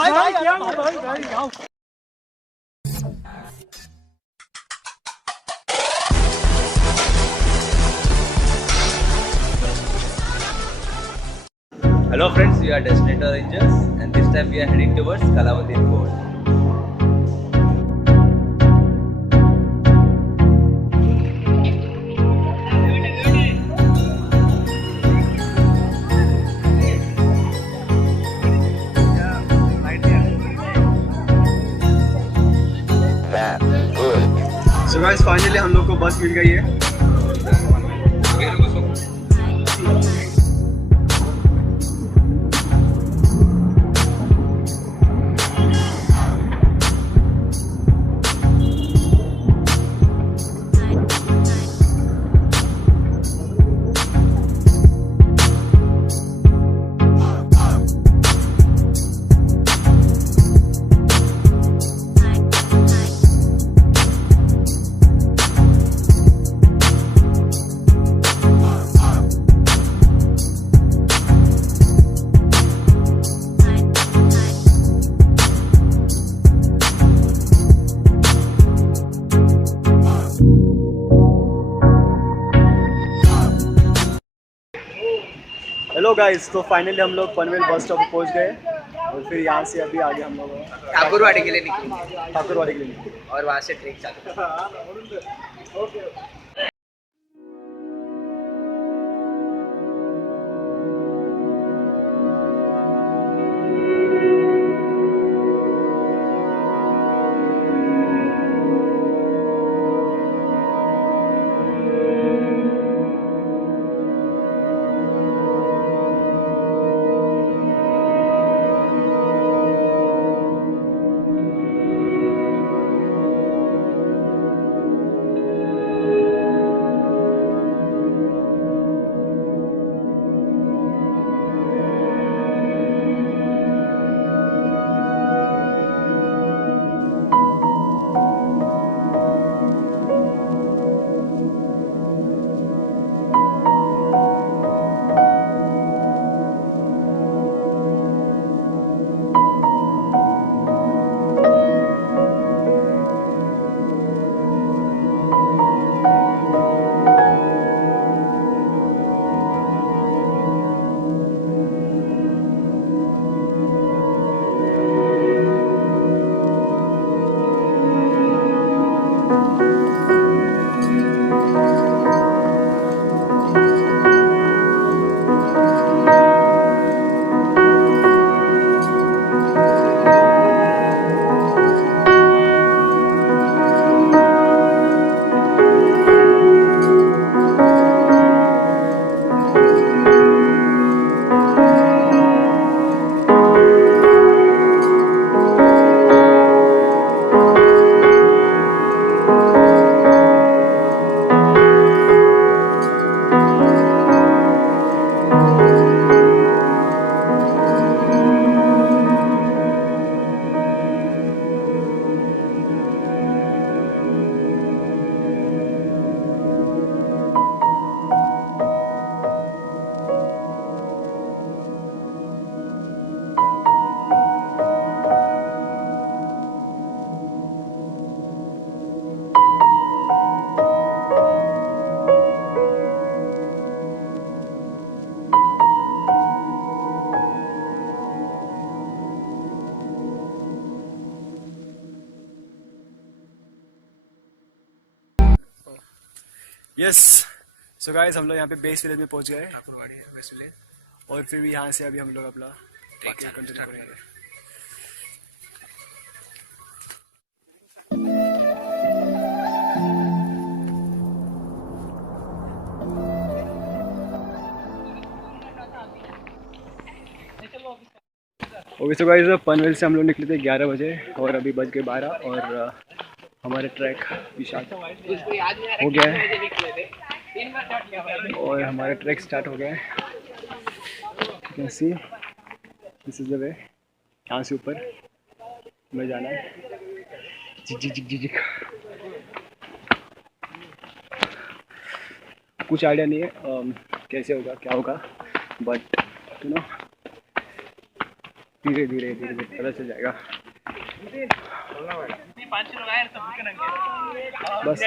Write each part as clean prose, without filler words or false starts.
Hello friends, we are destination and this time we are heading towards Kalavantin Fort. So guys, finally हम लोग को बस मिल गई है. हेलो गाइस, तो फाइनली हम लोग पनवेल बस स्टॉप पहुंच गए और फिर यहाँ से अभी आगे हम लोग ठाकुरवाड़ी के लिए निकले. ठाकुरवाड़ी के लिए और वहाँ से ट्रेन चालू. यस. सो गाइस, हम लोग यहाँ पे बेस विलेज में पहुँच गए, ठाकुरवाड़ी बेस विलेज, और फिर भी यहाँ से अभी हम लोग अपना कंटिन्यू करेंगे. ओके. सो गाइस, पनवेल से हम लोग निकले थे 11 बजे और अभी बज गए 12 और हमारे ट्रैक स्टार्ट हो गया है और हमारा ट्रैक स्टार्ट हो गया है. You can see this is the way. यहाँ से ऊपर में जाना है. जिक जिक जिक जिक जिक. कुछ आइडिया नहीं है कैसे होगा क्या होगा, बट यू नो धीरे धीरे धीरे धीरे पता चल जाएगा। बस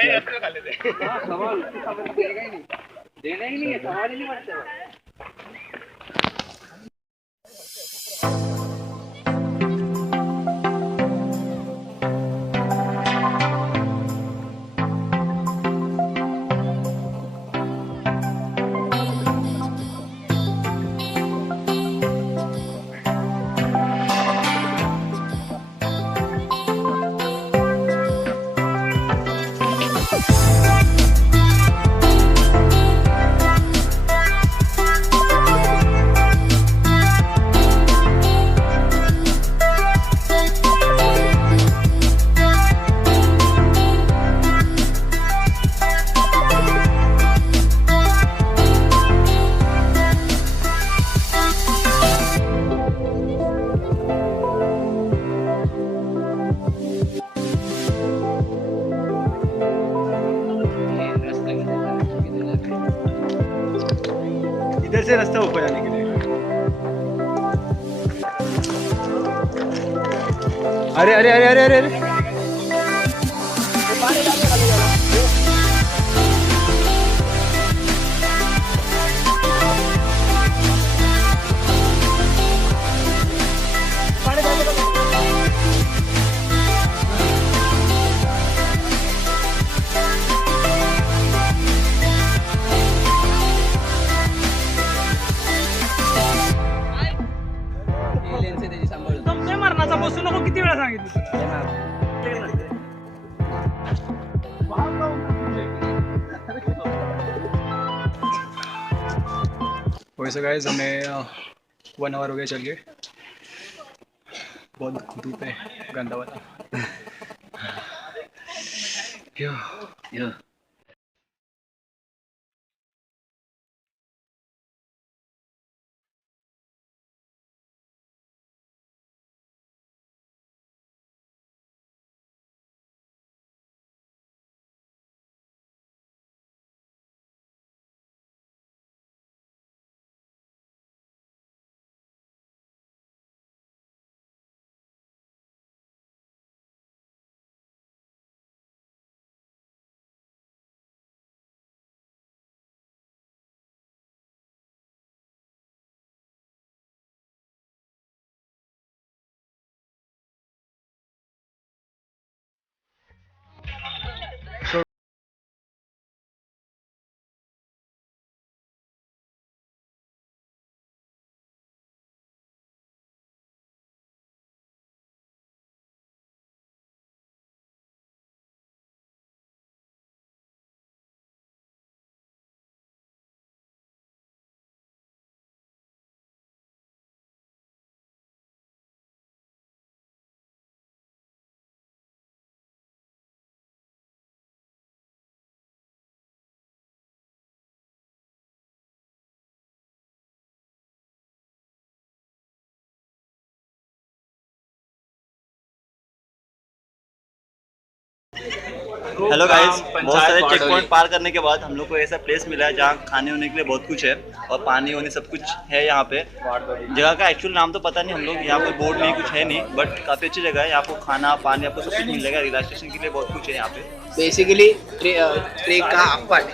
इधर से रास्ता ऊपर जाने के लिए। अरे अरे अरे अरे अरे अरे बसू नको, किती वेळा सांगितलं वैसे गाइस हमें 1 आवर हो गया चल के, बहुत धूप है गंदा वाला। या हेलो गाइस, बहुत सारे चेक पॉइंट पार करने के बाद हम लोग को ऐसा प्लेस मिला है जहाँ खाने होने के लिए बहुत कुछ है और पानी वानी सब कुछ है। यहाँ पे जगह का एक्चुअल नाम तो पता नहीं, हम लोग यहाँ पर बोर्ड नहीं कुछ है नहीं, बट काफ़ी अच्छी जगह है। यहाँ आपको खाना पानी आपको सब कुछ मिल जाएगा। रिलैक्सेशन के लिए बहुत कुछ है यहाँ पे। बेसिकली ट्रेक का part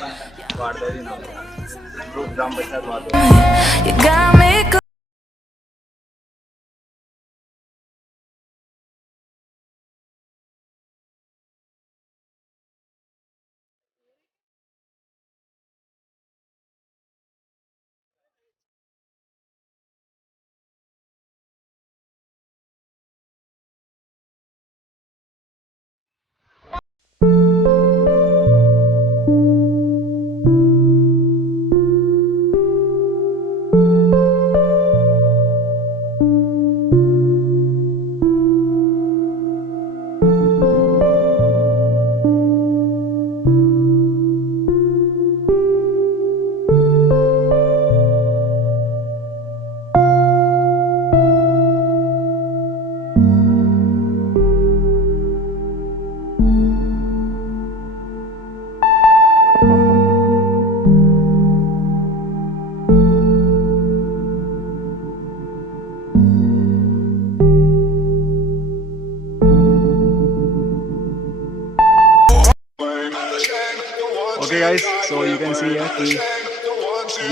so you can see है कि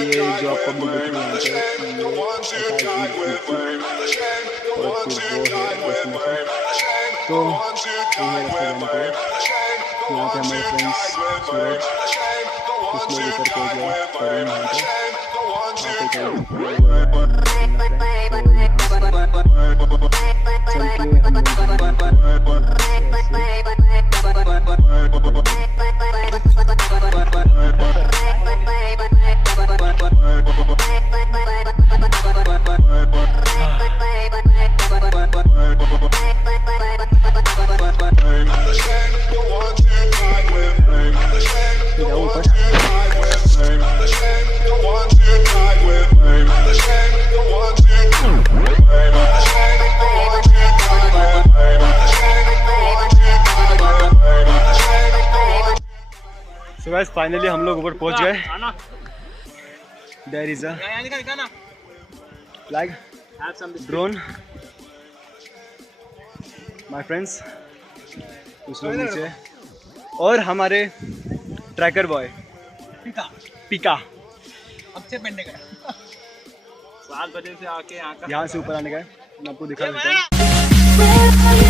ये जो आप पब्लिक देख रहे हैं यहाँ पे ये और फिर वो है डेस्टिनेशन। तो ये है रास्ता जाने के लिए। यहाँ पे हमारे फ्रेंड्स सूरज कुछ लोग ऊपर पहुँच गए करीम यहाँ पे So guys, फाइनली हम लोग ऊपर पहुंच गए। There is a flag, drone, my friends, कुछ लोग नीचे और हमारे ट्रैकर बॉय पिका अब से पढ़ने का 7 बजे से आके यहाँ से ऊपर आने का है। मैं आपको दिखा देता हूँ।